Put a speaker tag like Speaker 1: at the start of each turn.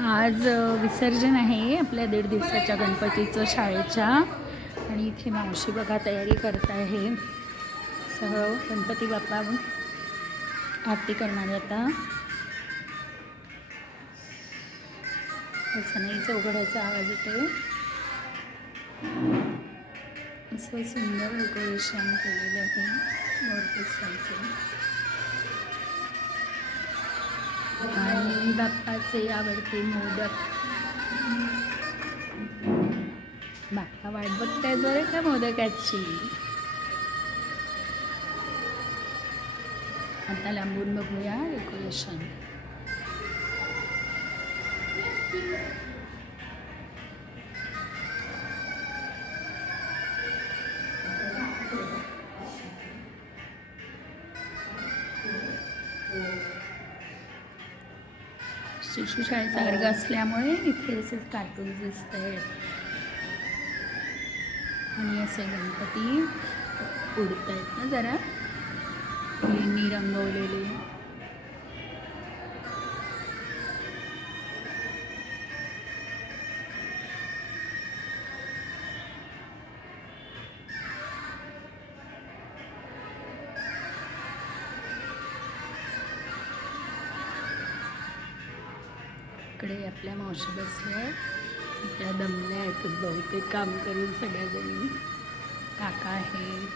Speaker 1: आज विसर्जन आहे आपल्या दीड दिवसाच्या गणपतीचं शाळेच्या. आणि इथे मावशी बघा तयारी करत आहे. सह गणपती बाप्पा आरती करणार आहे आता नाही उघडायचा आवाज येतो असं सुंदर डेकोरेशन केलेलं आहे. मोरपिसांचं बाप्पाचे आवडते मोदक. बाप्पा वाट बघताय बरं का मोदकाची. आता लांबून बघूया डेकोरेशन शिशुशाळेचा वर्ग असल्यामुळे इथे असे कार्टून दिसत आहेत आणि असे गणपती उडत आहेत ना जरा. मुलींनी रंगवलेले. इकडे आपल्या मावशी बसल्या आहेत. त्या दमल्या आहेत. बहुतेक काम करून सगळ्याजणी. काका आहे